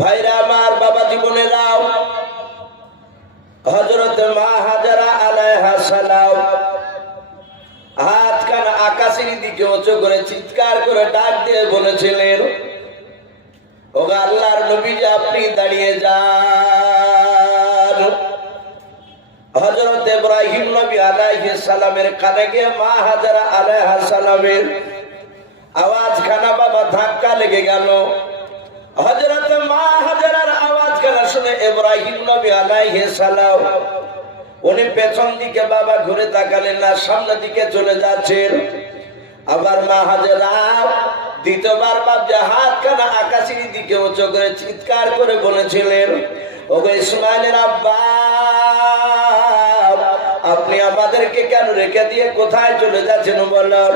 ভাইরা, আমার বাবা জীবনেরাও হজরত মা হাজারা আলাইহা সালাম হাত কান আকাশের দিকে উঁচু করে চিৎকার করে ডাক দিয়ে বলেছিলেন, ওগা আল্লাহর নবী যে আপনি দাঁড়িয়ে যান। হজরত ইব্রাহিম নবী আলাইহিস সালামের কানে গিয়ে মা হাজারা আলাইহা সালামের আওয়াজ খানা বাবা ধাক্কা লেগে গেল। মা আওয়াজ উনি পেছন দিকে বাবা ঘুরে তাকালেন না সামনের দিকে চলে যাচ্ছেন। আবার মা হাজরা দ্বিতীয়বার হাত আকাশের দিকে উঁচু করে চিৎকার করে বলেছিলেন, ওগো ইসমাইলের আব্বা আপনি আমাদেরকে কেন রেখে দিয়ে কোথায় চলে যাচ্ছেন বললাম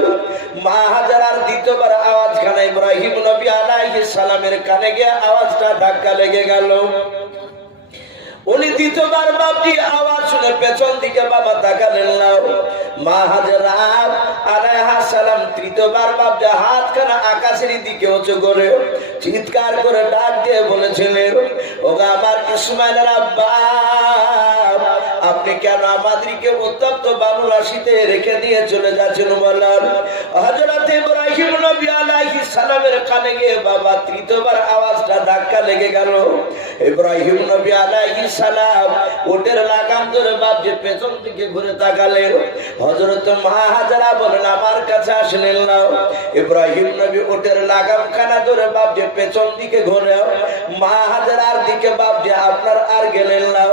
মা হাজারার দ্বিতীয়বার আওয়াজ খানা ইব্রাহিম নবী আলাইহিস সালামের কানে গিয়ে আওয়াজটা ধাক্কা লেগে গেল। উনি দ্বিতীয়বার বাপজি আওয়াজ শুনে পেছন দিকে বাবা তাকালেন না। মা হাজরা আলাইহা সালাম তৃতীয়বার বাপজি হাত খানা আকাশের দিকে উঁচু করে চিৎকার করে ডাক দিয়ে বলেছিলেন, ওগা আমার ইসমাইলের আব্বা আপনি কেন আমাদেরকে উত্তপ্ত বাবু রাশিতে রেখে দিয়ে চলে যাচ্ছেন বলার হযরত ইব্রাহিম নবী আলাইহিস সালামের কানে গিয়ে বাবা তৃতীয়বার আওয়াজটা ধাক্কা লেগে গেল। ইব্রাহিম নবী আলাইহিস সালাম ওটের লাগাম ধরে বাপ যে পেছন দিকে ঘুরে তাকালেন। হযরত মা হাজারা বলেন, আমার কাছে আসলেন না। ইব্রাহিম নবী ওটের লাগাম খানা ধরে বাপ যে পেছন দিকে ঘুরে মা হাজারার দিকে বাপ যে আপনার আর গেলেন না।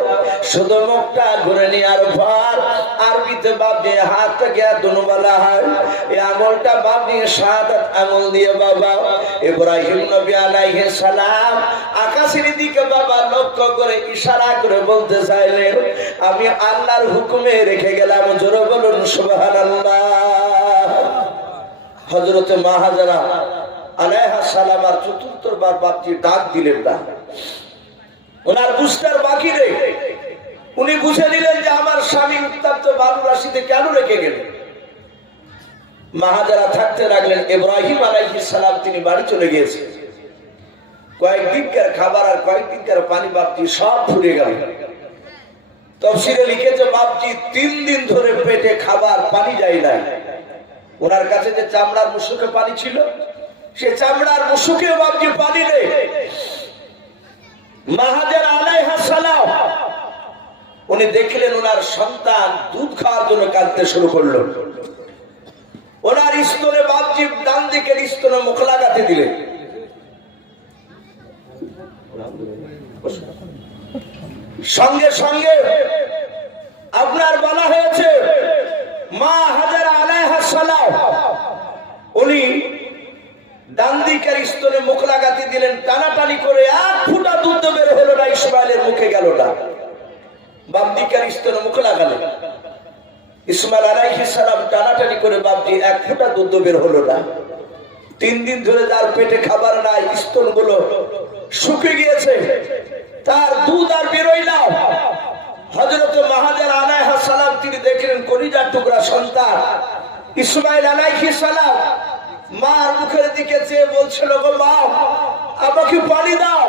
শুধু মুখটা ঘুরে নেওয়ার পর আরবিতে বাপ দিয়ে হাত থেকে দুনু বলা হয়। এই আমলটা বাপ দিয়ে সাত আমল দিয়ে বাবা, ইব্রাহিম নবী আলাইহিস সালাম আকাশের দিকে বাবা লক্ষ্য করে ইশারা করে বলতে চাইলেন, আমি আল্লাহর হুকুমে রেখে গেলাম, জোরে বলুন, সুবহানাল্লাহ। হযরতে মা হাজারা আলাইহা সালাম আর চতুর্থবার বাপজি ডাক দিলেন না। ওনার বুঝতার বাকি নেই। উনি বুঝে নিলেন যে আমার স্বামী উত্তপ্ত বালু রাশিতে কেন রেখে গেলেন। মাহাজারা থাকতে লাগলেন, ইব্রাহিম আলাইহিস সালাম, তিনি বাড়ি চলে গিয়েছেন। কয়েকদিনকার খাবার আর কয়েকদিনকার পানি বাপজি সব ফুরিয়ে গেল। তফসিলে লিখেছে, বাপজি তিন দিন ধরে পেটে খাবার, পানি যায় নাই। ওনার কাছে যে চামড়ার মুসুকে পানি ছিল, সে চামড়ার মুসুকে বাপজি পানি নেই। মাহাজার আলাইহা সালাম, উনি দেখলেন ওনার সন্তান দুধ খাওয়ার জন্য কাঁদতে শুরু করল। ওনার স্তনে বাপজি ডান দিকের স্তনে মুখ লাগাতে দিলেন। সঙ্গে সঙ্গে আপনার বলা হয়েছে, মা হাজারা আলাইহা উনি ডান দিকের স্তনে মুখ লাগাতে দিলেন, টানাটানি করে এক ফুটা দুধ বের হলো না, ইসমাইলের মুখে গেল না। বাম দিকের স্তনে মুখ লাগালেন। ইসমাইল আলাইহিস সালাম টানাটানি করে বাপজি এক ফুটা দুধ বের হলো না। তিন দিন ধরে তার পেটে খাবার নাই স্তনগুলো শুকে গিয়েছে। তার দুধ আর বেরোয় না। হজরত মাহাজার আলাইহা সালাম তিনি দেখলেন কলিজার টুকরা সন্তান। ইসমাইল আলাইহিস সালাম মার মুখের দিকে চেয়ে বলছিল, গো মা, আমাকে পানি দাও,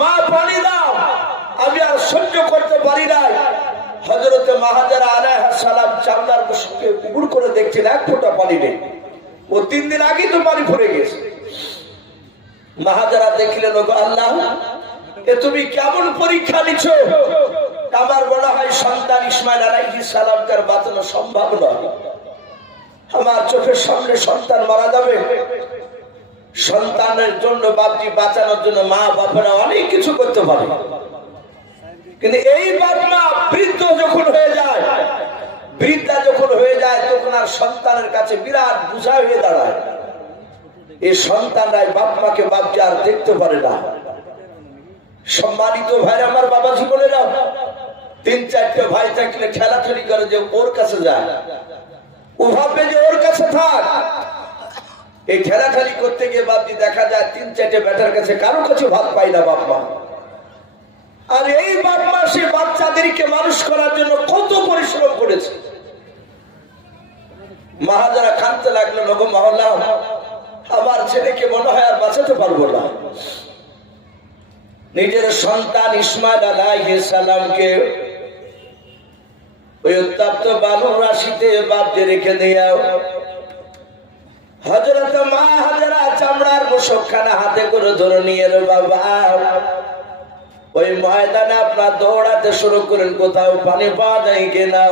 মা, পানি দাও। আমি আর সহ্য করতে পারি নাই। হজরত মাহাজারা আলাইহা সালাম চামড়ার মুখকে উগুড় করে দেখছেন এক ফোঁটা পানি নেই। ও তিন দিন আগেই তো পানি ভরে গেছে। মাহাজারা দেখলেন, ওগো আল্লাহ, এ তুমি কেমন পরীক্ষা নিচ্ছ আমার বলা হয় সন্তান ইসমাইল আলাইহিস সালামকার বাঁচানো সম্ভব নয়। আমার চোখের সামনে সন্তান মারা যাবে। সন্তানের জন্য বাপজি বাঁচানোর জন্য মা বাপেরা অনেক কিছু করতে পারে। কিন্তু এই বাপ মা বৃদ্ধ যখন হয়ে যায় বৃদ্ধা যখন হয়ে যায়, তখন আর সন্তানের কাছে বিরাট বুঝা হয়ে দাঁড়ায়। এই সন্তানরাই বাপ মাকে বাপজি আর দেখতে পারে না। সম্মানিত ভাই আমার বাবা জীবনেরা তিন চারটে ভাই থাকলে খেলাখেলি করে যে ওর কাছে যায়। ও ভাববে যে ওর কাছে থাক। এই খেলাখালি করতে গিয়ে বাপজি দেখা যায়, তিন চারটে ব্যাটার কাছে কারও কাছে ভাত পাই না বাপ আর এই বাপ মা সে বাচ্চাদেরকে মানুষ করার জন্য কত পরিশ্রম করেছে। মাহাজারা কানতে লাগল লোক মহল্লা আমার ছেলেকে মনে হয় আর বাঁচাতে পারব না। নিজের সন্তান ইসমাইল আলাইহিস সালামকে ওই উত্তপ্ত বালুর রাশিতে বাপকে রেখে দিয়াও হজরত মা হাজারা চামড়ার মুসখানা হাতে করে ধরে নিয়ে রে বাবা, ওই ময়দানে আপনার দৌড়াতে শুরু করেন, কোথাও পানি পাওয়া যায় কিনা?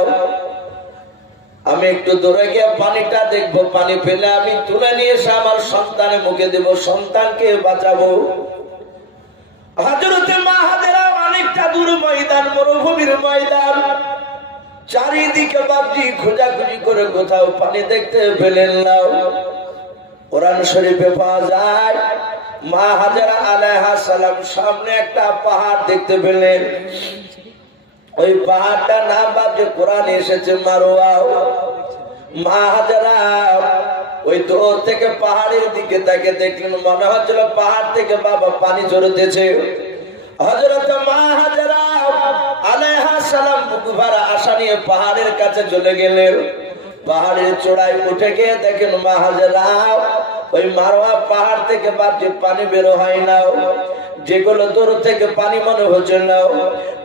আমি একটু দূরে গিয়ে পানিটা দেখব, পানি ফেলে আমি তুলে নিয়ে এসে আমার সন্তানের মুখে দেব, সন্তানকে বাঁচাবো। মা অনেকটা দূর চারিদিকে খোঁজাখুঁজি করে কোথাও পানি দেখতে না। কোরআন যায়, মা সালাম সামনে একটা পাহাড় দেখতে পেলেন। ওই পাহাড়টা নাম বাপজি কোরআন এসেছে মারোয়া। মা ওই দূর থেকে পাহাড়ের দিকে তাকে দেখলেন, মনে হচ্ছিল পাহাড় থেকে বাবা পানি ঝরতেছে হজরত মা আলাইহা সালাম আশা নিয়ে পাহাড়ের কাছে চলে গেলেন। পাহাড়ের চূড়ায় উঠে গিয়ে দেখেন মা ওই মারোয়া পাহাড় থেকে বাপজি পানি বেরো হয় না। যেগুলো দূর থেকে পানি মনে হচ্ছে না,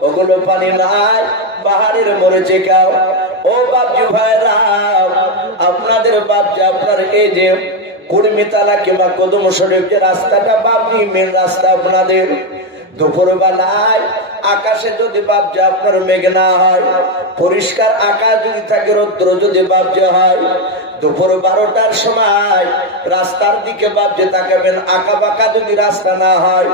ওগুলো পানি নাই, পাহাড়ের মরেছে কাও ও বাপজি ভাইরা, আপনাদের বাপজি, আপনার এই যে কুর্মিতালা কিংবা কদম শরীফ যে রাস্তাটা, বাপজি মেন রাস্তা আপনাদের। দুপুর বেলায় আকাশে যদি বাপজে আপনার মেঘ না হয়, পরিষ্কার আকাশ যদি থাকে, রৌদ্র যদি বাপজে হয় দুপুর বারোটার সময় রাস্তার দিকে বাপজে তাকাবেন আঁকা বাঁকা যদি রাস্তা না হয়,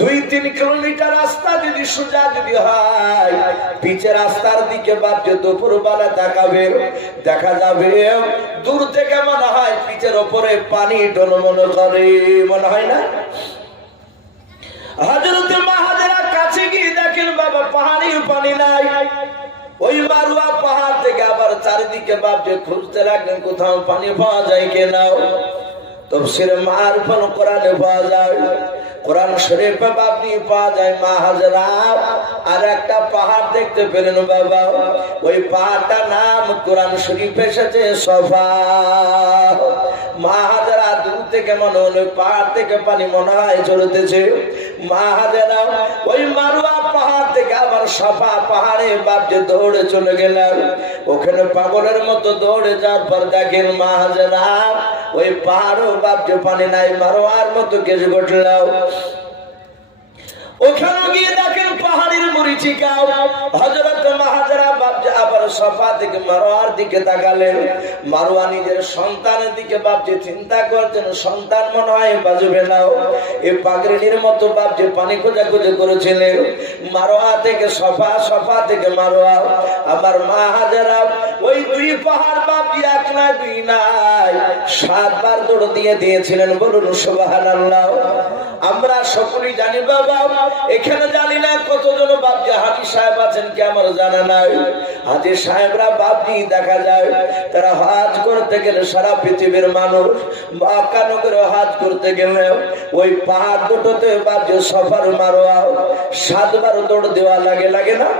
দুই তিন কিলোমিটার রাস্তা যদি সোজা যদি হয় পিচে রাস্তার দিকে বাপজে দুপুর বেলা তাকাবেন, দেখা যাবে দূর থেকে মনে হয় পিচের ওপরে পানি টলমল করে, মনে হয় না? হাজরতে মাহাজেরা কাছে গিয়ে দেখেন, বাবা, পাহাড়ির পানি নাই। ওই মারুয়া পাহাড় থেকে আবার চারিদিকে বাপকে খুঁজতে লাগলেন, কোথাও পানি পাওয়া যায় কেনা কোরআনে যায়। কোরআন পাওয়া যায়, মা আর একটা পাহাড় দেখতে পেলেন বাবা, ওই নাম কোরআন শরীফ এসেছে দূর থেকে মনে হলো পাহাড় থেকে পানি মনে হয় চলতেছে মা হাজারা, ওই মারুয়া পাহাড় সফা পাহাড়ে বাপকে দৌড়ে চলে গেলাম ওখানে পাগলের মতো দৌড়ে যাওয়ার পর দেখেন মা হাজারা, ওই পাহাড়ও বাপকে পানি নাই, মারোয়ার মতো কেস ঘটলাম ওখানে গিয়ে দেখেন পাহাড়ের মরিচিকা হজরত মাহাজারা বাপজা আবার সফা থেকে মারোয়ার দিকে তাকালেন। মারোয়া নিজের সন্তানের দিকে বাপজে চিন্তা করছেন সন্তান মনে হয় বাজবে নাও এই পাগড়ির মতো বাপজে পানি খোঁজা খুঁজে করেছিলেন। মারোয়া থেকে সফা সফা থেকে মারোয়া। আমার মা হাজারা ওই দুই পাহাড় বাপজি এক না দুই নাই, সাতবার দৌড় দিয়ে দিয়েছিলেন বলুন সুবহানাল্লাহ। আমরা সকলেই জানি, বাবা, এখানে জানি না কতজন বাপজি হাজি সাহেব আছেন কি আমার জানা নাই। হাজি সাহেবরা বাপজি দেখা যায়, তারা হাজ করতে গেলে সারা পৃথিবীর মানুষ বাকানগরে হাজ করতে গেলে ওই পাহাড় দুটোতে সফার মারোয়া লাগে লাগে না?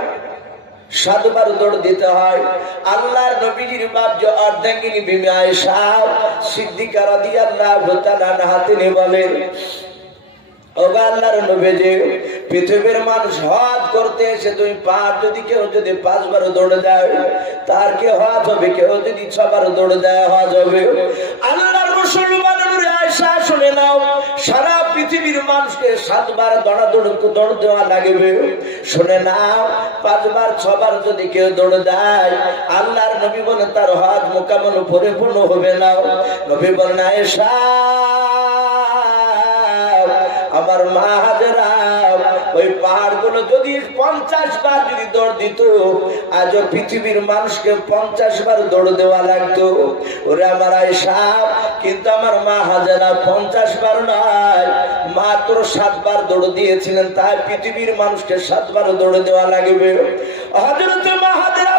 সাতবার দিতে হয়। আল্লাহর নবীজির বাপ যে অর্ধাঙ্গিনী বিমে আয়েশা, সিদ্দিকা রাদিয়াল্লাহু তাআলা আনহা, তিনি বলেন পৃথিবীর মানুষ করতে এসে তুমি যদি কেউ যদি পাঁচবার দৌড়ে তার কে কেউ যদি ছবার দৌড়ে দেয় হবে। শুনে নাও, সারা পৃথিবীর মানুষকে সাতবার দৌড়া দৌড় দেওয়া লাগবে। শুনে নাও, পাঁচবার, ছবার যদি কেউ দৌড়ে দেয়, আল্লাহর নবী বলে তার হজ মোকামল পরিপূর্ণ হবে না। নবী বলেন, আয়েশা আমার মা হাজারা, ওই পাহাড়গুলো যদি পঞ্চাশ বার যদি দৌড় দিত, আজও পৃথিবীর মানুষকে পঞ্চাশ বার দৌড় দেওয়া লাগতো। ওরে আমার আয়সা কিন্তু আমার মা হাজারা পঞ্চাশ বার নয়, মাত্র সাতবার দৌড় দিয়েছিলেন, তাই পৃথিবীর মানুষকে সাতবার দৌড় দেওয়া লাগবে। হজরত মা হাজারা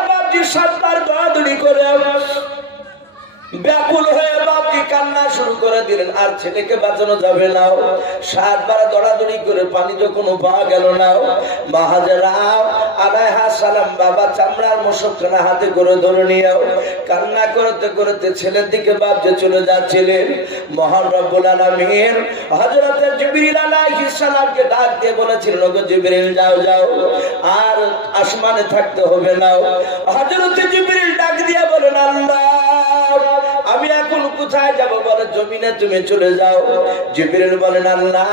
সাতবার দৌড়াদৌড়ি করে। ব্যাকুল হয়ে বাপকে কান্না শুরু করে দিলেন, আর ছেলেকে বাঁচানো যাবে না। সাত সাতবার দড়াদড়ি করে পানি যখন পাওয়া গেল না। মাহাজারাও আলাইহা সালাম, বাবা চামড়ার মশকখানা হাতে করে ধরে নিয়েও কান্না করতে করতে ছেলের দিকে বাপ যে চলে যাচ্ছিলেন, মহান রব্বুল আলামিন হযরতের জিবরিল আলাইহিস সালামকে ডাক দিয়ে বলেছিলেন, ওগো জিবরিল, যাও যাও, আর আসমানে থাকতে হবে না। হযরত জিবরিল ডাক দিয়ে বলেন, আল্লাহ আমি এখন কোথায় যাব বলে? জমিনে তুমি চলে যাও। জিবরিল বলেন, আল্লাহ,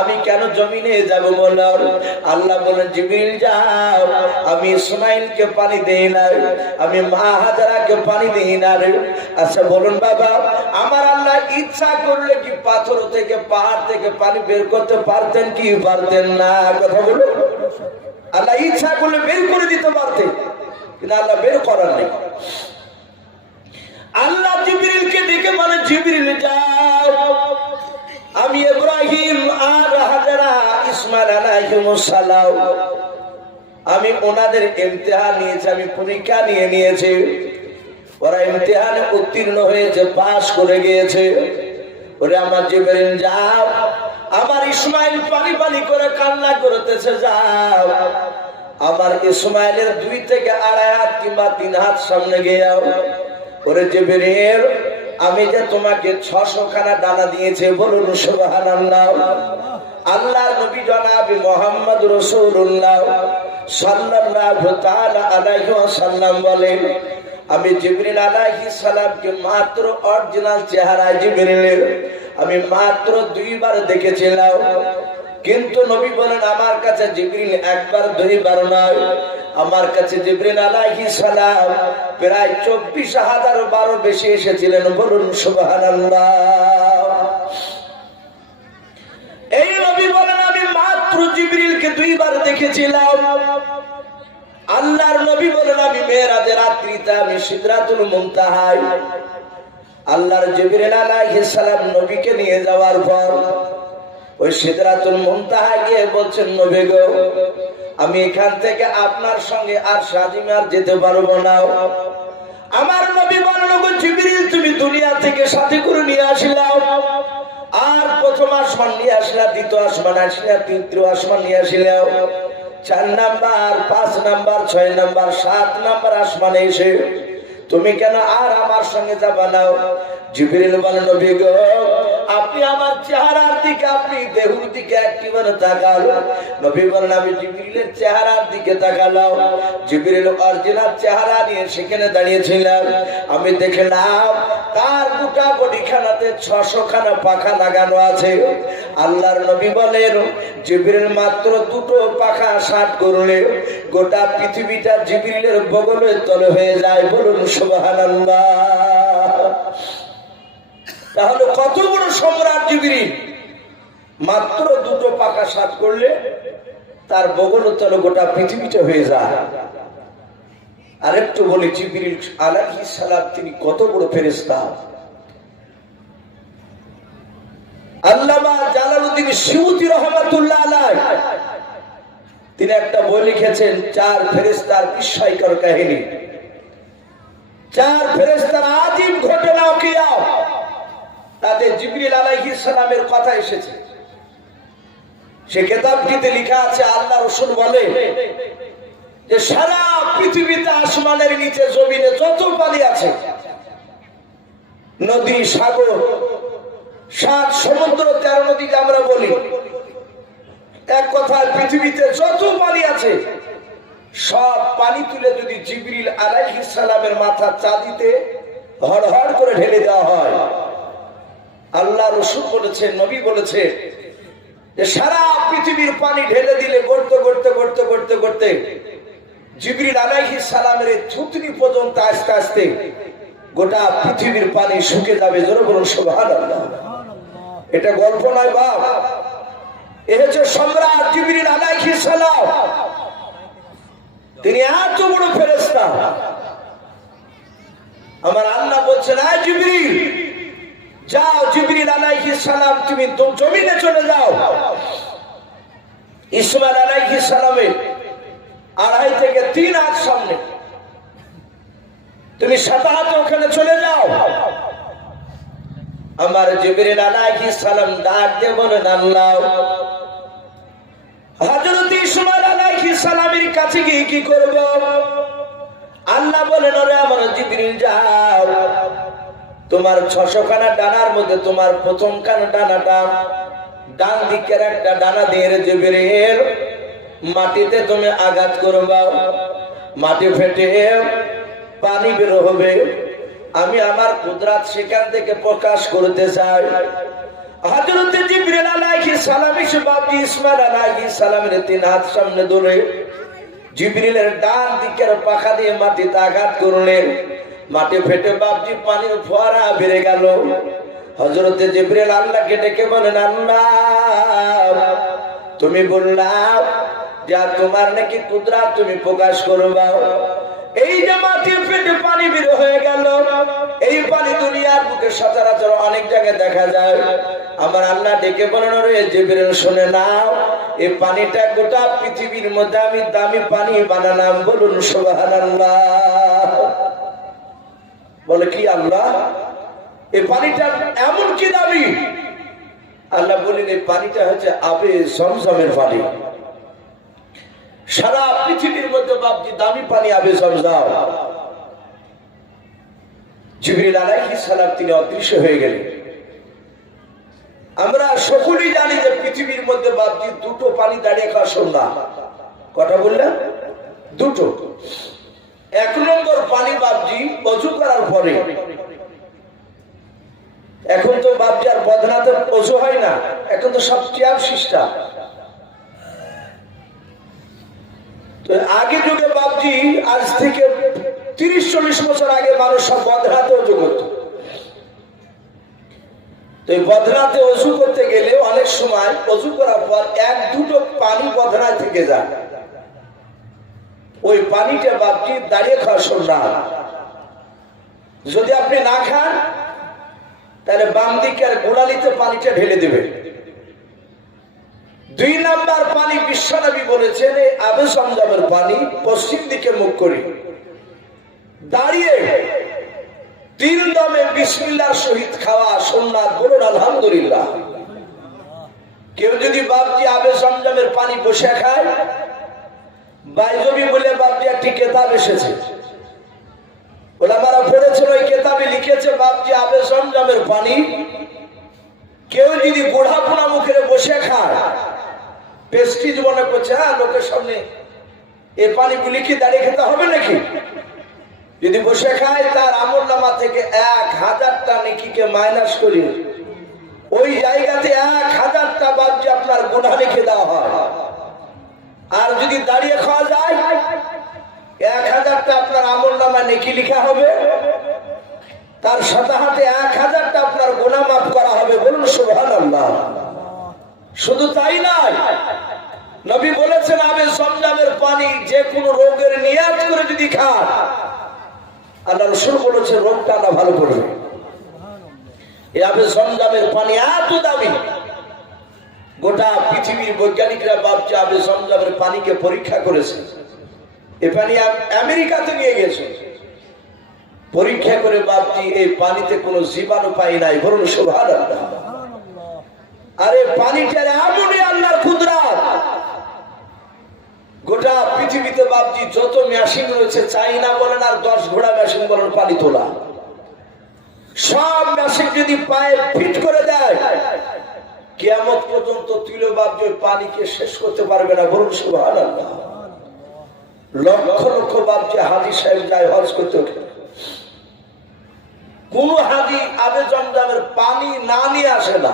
আমি কেন জমিনে যাব বল? আল্লাহ বলেন, জিবরিল, যাও। আমি ইসমাইলকে পানি দেই না আমি মা হাজারাকে পানি দেই না আচ্ছা বলুন বাবা, আমার আল্লাহ ইচ্ছা করলে কি পাথর থেকে, পাহাড় থেকে পানি বের করতে পারতেন কি পারতেন না? কথা বলুন। আল্লাহ ইচ্ছা করলে বের করে দিতে পারতেন, কিন্তু আল্লাহ বের করার নেই। আল্লাহ জিবরিলকে ডেকে মানে জিবরিল, যাও। আমি ইব্রাহিম আর হাজারা ইসমাইল আলাইহিমুস সালাম। আমি ওনাদের ইমতিহান নিয়েছি, আমি পরীক্ষা নিয়ে নিয়েছি। ওরা ইমতিহানে উত্তীর্ণ হয়েছে, পাশ করে গিয়েছে। ওরে আমার জিবরিল, যাও। আমার ইসমাইল পানি পানি করে কান্না করতেছে, যাও। আমার ইসমাইলের দুই থেকে আড়াই হাত কিংবা তিন হাত সামনে গিয়ে ওরে জিবরিল আমি যে তোমাকে ছশো খানা দানা দিয়েছে বলুন সুবহানাল্লাহ। আল্লাহ নবী জনাবি মোহাম্মদ রসুল্লাহ আলাইহি ওয়াসাল্লাম বলেন, আমি জিবরিল আলাইহিস সালামকে মাত্র অরিজিনাল চেহারা জিবরিলের, আমি মাত্র দুইবার দেখেছিলাম। কিন্তু নবী বলেন, আমার কাছে জিবরিল একবার, দুইবার নয়। আমার কাছে জিবরিল আলাইহিস সালাম প্রায় চব্বিশ হাজার বারো বেশি এসেছিলেন, বলুন সুবহানাল্লাহ। এই নবী বলেন, আমি মাত্র জিবরিলকে দুইবার দেখেছিলাম। আল্লাহর নবী বলেন, আমি মেয়েরাজের রাত্রিতে, আমি সিদরাতুল মুনতাহায় আল্লাহর জিবরিল আলাইহিস সালাম নবীকে নিয়ে যাওয়ার পর, ওই সিদরাতুল মুনতাহা গিয়ে বলছেন, নবী গো আমি এখান থেকে আপনার সঙ্গে আর সাজিমে আর যেতে পারব না। আমার নবী বলেন জিবিরিল, তুমি দুনিয়া থেকে সাথে করে নিয়ে আসলাম আর প্রথম আসমান নিয়ে আসলা, দ্বিতীয় আসমান আসলা, তৃতীয় আসমান নিয়ে আসলাম চার নাম্বার, পাঁচ নাম্বার, ছয় নাম্বার, সাত নাম্বার আসমানে এসে তুমি কেন আর আমার সঙ্গে যাবা নাও জিবরিল বলেন নবী গো, আপনি আমার চেহারার দিকে, আপনি দেহুর দিকে একটি একেবারে তাকালো। নবী বলেন, আমি জিবরিলের চেহারার দিকে তাকালাম। জিবরিল অরিজিনাল চেহারা নিয়ে সেখানে দাঁড়িয়েছিলাম। আমি দেখলাম তার গোটা বডিখানাতে ছশো খানা পাখা লাগানো আছে। আল্লাহর নবী বলেন, জিবরিল মাত্র দুটো পাখা সাত করলে গোটা পৃথিবীটা জিবরিলের বগলের তলে হয়ে যায় বলুন সুবহানাল্লাহ। তাহলে কত বড় সম্রাট জিবরিল? মাত্র দুটো পাখা সাত করলে তার বগল তলে গোটা পৃথিবীটা হয়ে যায়। আরেকটু বলি, জিবরিল আলাইহিস সালাম তিনি কত বড় ফেরেশতা। আল্লামা জালালউদ্দিন সিউতি রহমাতুল্লাহ আলাইহ তিনি একটা বই লিখেছেন, চার ফেরেশতার বিস্ময়কর কাহিনী। চার ফেরেশতার আজীব ঘটনা কিয়াও তাতে জিবরিল আলাইহিস সালামের কথা এসেছে। সে কেতাবটিতে লেখা আছে, আল্লাহ রসুল বলে যে, সারা পৃথিবীতে আসমানের নিচে জমিনে যত পানি আছে, নদী, সাগর সাত সমুদ্র, তেরো নদী যে আমরা বলি। এক কথায় পৃথিবীতে যত পানি আছে, সব পানি তুলে যদি জিবরিল আলাইহিস সালামের মাথা চাঁদিতে হড় করে ঢেলে দেওয়া হয়, আল্লাহ রসুল বলেছে, নবী বলেছে যে সারা পৃথিবীর পানি ঢেলে দিলে গড়তে গড়তে গড়তে গড়তে গড়তে জিবরিল আলাইহিস সালামের থুতনি পর্যন্ত আস্তে আস্তে গোটা পৃথিবীর পানি শুকে যাবে। জোরে বলুন, সুবহানাল্লাহ। এটা গল্প নয় বাপ। এ হচ্ছে সম্রাট জিবরিল আলাইহিস সালাম। তিনি এত বড় ফেরেশতা। আমার আল্লাহ বলছেন, আয় জিবরিল, যাও জিবরিল আলাইহিস সালাম, তুমি জমিনে চলে যাও। ইসমাইল আলাইহিস সালামের আড়াই থেকে তিন হাত সামনে। তুমি সাতাহাতে ওখানে চলে যাও। আমার জিবরিল আলাইহিস সালাম ডাক দিয়ে বলেন আল্লাহ হযরত ইসমাইল আলাইহিস সালামের কাছে গিয়ে কি করব? আল্লাহ বলেন, ওরে আমার জিবরিল, যাও। তোমার ছশো খানা ডানার মধ্যে তোমার প্রথম খানা ডানাটা ডান দিকের একটা ডানা দিয়ে জিবরিল, মাটিতে তুমি আঘাত করবা। মাটি ফেটে পানি বের হবে। আমি আমার কুদরাত সেখান থেকে প্রকাশ করতে চাই। সালাম তিন হাত সামনে ডান দিকের পাখা দিয়ে মাটিতে আঘাত মাটি ফেটে বাপজি পানির ফোয়ারা গেল। হজরতে তুমি বললাম যা তোমার নাকি কুদরা তুমি প্রকাশ করবা? এই যে মাটি ফেটে পানি বের হয়ে গেল, এই পানি দুনিয়ার বুকে সচরাচর অনেক জায়গায় দেখা যায়। আমার আল্লাহ ডেকে বলেন রে জিবরিল, শুনে নাও এই পানিটা গোটা পৃথিবীর মধ্যে আমি দামি পানি বানালাম, বলুন সুবহানাল্লাহ। বলে, কি আল্লাহ? এই পানিটা এমন কি দামি? আল্লাহ বলেন এই পানিটা হচ্ছে আবে জমজমের পানি। সারা পৃথিবীর মধ্যে বাপজি দামি পানি আবে জমজম জিবরিল আলাইহিস সালাম তিনি অদৃশ্য হয়ে গেলেন। আমরা সকলেই জানি যে পৃথিবীর মধ্যে বাপজি দুটো পানি দাঁড়িয়ে খাওয়া সন্ধ্যা কথা বললেন? দুটো। এক নম্বর পানি বাপজি অজু করার পরে। এখন তো বাপজি আর বদনাতে অজু হয় না, এখন তো সব টিয়াব সিস্টা আগে যুগে বাপজি আজ থেকে তিরিশ, চল্লিশ বছর আগে মানুষ সব বদনাতে অজু করতো তো এই বদনাতে অজু করতে গেলে অনেক সময় অজু করার পর এক, দুটো পানি বদরা থেকে যায়। ওই পানিটা বাপটি দাঁড়িয়ে খাওয়া সন্ধ্যা যদি আপনি না খান, তাহলে বাম দিকে আর গোড়ালিতে পানিটা ঢেলে দেবে। দুই নাম্বার পানি বিশ্বনবী বলেছেন, এই আবে সমজামের পানি পশ্চিম দিকে মুখ করি। দাঁড়িয়ে তিন দমে বিসমিল্লার সহিত খাওয়া সোমনাথ বলুন, আলহামদুলিল্লাহ। কেউ যদি বাপজি আবে সমজামের পানি বসে খায়, বাইজবি বলে বাপজি একটি কেতাব এসেছে। ওলামারা পড়েছিল ওই কেতাবে লিখেছে, বাপজি আবে সমজামের পানি কেউ যদি গোড়া পোড়া মুখে বসে খায় পেস্টিজ মনে করছে হ্যাঁ লোকের সামনে এ পানিগুলি কি দাঁড়িয়ে খেতে হবে নাকি? যদি বসে খায়, তার আমল নামা থেকে এক হাজারটা নেকিকে মাইনাস করি। ওই জায়গাতে এক হাজারটা বাদ্যে আপনার গুণা লিখে দেওয়া হয়। আর যদি দাঁড়িয়ে খাওয়া যায়, এক হাজারটা আপনার আমল নামা নেকি লিখা হবে। তার সাথে হাতে এক হাজারটা আপনার গোনা মাফ করা হবে। বলুন সুভান শুধু তাই নয়, নবী বলেছেন, আমি সমজামের পানি যে কোনো রোগের নিয়াজ করে যদি খান আল্লাহ রসুল বলেছে রোগটা না ভালো করবে। পানি এত দামি, গোটা পৃথিবীর বৈজ্ঞানিকরা ভাবছে আবে সমজামের পানিকে পরীক্ষা করেছে। এ পানি আম- আমেরিকাতে নিয়ে গেছে। পরীক্ষা করে ভাবছি, এই পানিতে কোনো জীবাণু পাই নাই, বরং শোভা শোভার আরে পানিটার এমনই আল্লাহর কুদরাত। গোটা পৃথিবীতে বাপজি, যত মেশিন রয়েছে, চাইনা বলেন আর দশ ঘোড়া মেশিন বলেন পানি তোলা। সব মেশিন যদি পায়ে ফিট করে দেয়, কেয়ামত পর্যন্ত তুলে বাপজি পানিকে শেষ করতে পারবে না বলুন সুভান লক্ষ লক্ষ বাপজি হাজি সাহেব যায় হজ করতে ওঠে। কোন হাজি আবে জমজমের পানি না নিয়ে আসে না।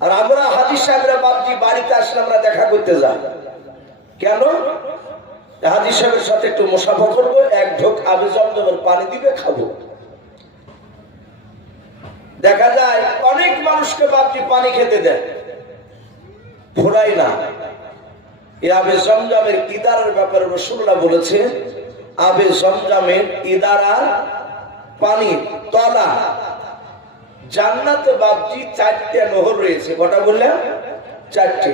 আর আমরা হাজি সাহেবরা বাপজি বাড়িতে আসলে আমরা দেখা করতে যাই। কেন? হাজি সাহেবের সাথে একটু মুসাফা করব, এক ঢোক আবে জমজমের পানি দিবে, খাব। দেখা যায়, অনেক মানুষকে বাপজি পানি খেতে দেয়। ফোরাই না। এ আবে জমজমের ইদারার ব্যাপারে রসুল্লাহ বলেছে, আবে জমজমের ইদারা পানি, তলা জান্নাতে বাপজি চারটে নহর রয়েছে। কটা বললেন চারটে।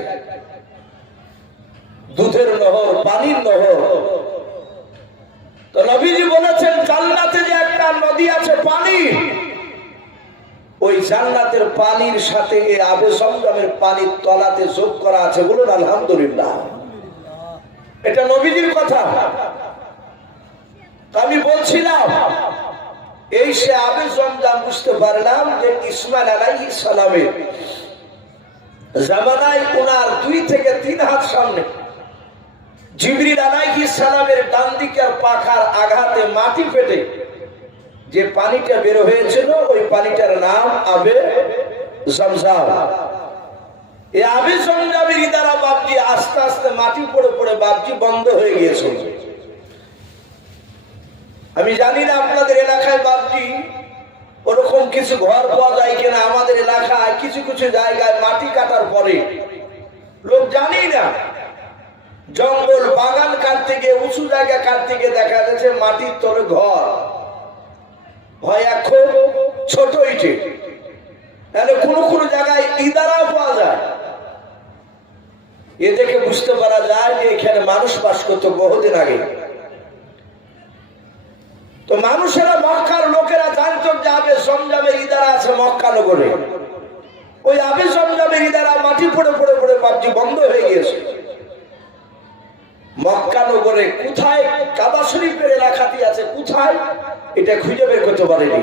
দুধের নহর, পানির নহর। তো নবীজি বলেছেন, জান্নাতে যে একটা নদী আছে পানি, ওই জান্নাতের পানির সাথে এই আবে সংগ্রামের পানির তলাতে যোগ করা আছে বলুন, আলহামদুলিল্লাহ। এটা নবীজির কথা। আমি বলছিলাম এই সে আবে জমজাম বুঝতে পারলাম যে ইসমাইল আলাইহিস সালামের জামানায় ওনার দুই থেকে তিন হাত সামনে জিবরিল আলাইহিস সালামের ডান দিকের পাখার আঘাতে মাটি ফেটে যে পানিটা বের হয়েছিল, ওই পানিটার নাম আবে জমজাম। এই আবে জমজামের দ্বারা বাপজি আস্তে আস্তে মাটি পড়ে পড়ে বাপজি বন্ধ হয়ে গিয়েছিল। আমি জানি না আপনাদের এলাকায় বাপজি ওরকম কিছু ঘর পাওয়া যায় কিনা, আমাদের এলাকায় কিছু কিছু জায়গায় মাটি কাটার পরে। লোক জানি না। জঙ্গল বাগান কাটতে গিয়ে, উঁচু জায়গা কাটতে গিয়ে দেখা যাচ্ছে মাটির তলে ঘর। হয় এখন ছোট ইটে। তাহলে কোনো কোনো জায়গায় ইদারাও পাওয়া যায়। এ দেখে বুঝতে পারা যায় যে এখানে মানুষ বাস করতো বহুদিন আগে। তো মানুষেরা মক্কার লোকেরা জানতো যে আবে সমজামের ইদারা আছে মক্কা নগরে। ওই আবে সমজামের ইদারা মাটি পড়ে পড়ে পড়ে পাবজি বন্ধ হয়ে গিয়েছে। মক্কা নগরে কোথায় কাবা শরীফের এলাকাটি আছে কোথায়, এটা খুঁজে বের করতে পারেনি।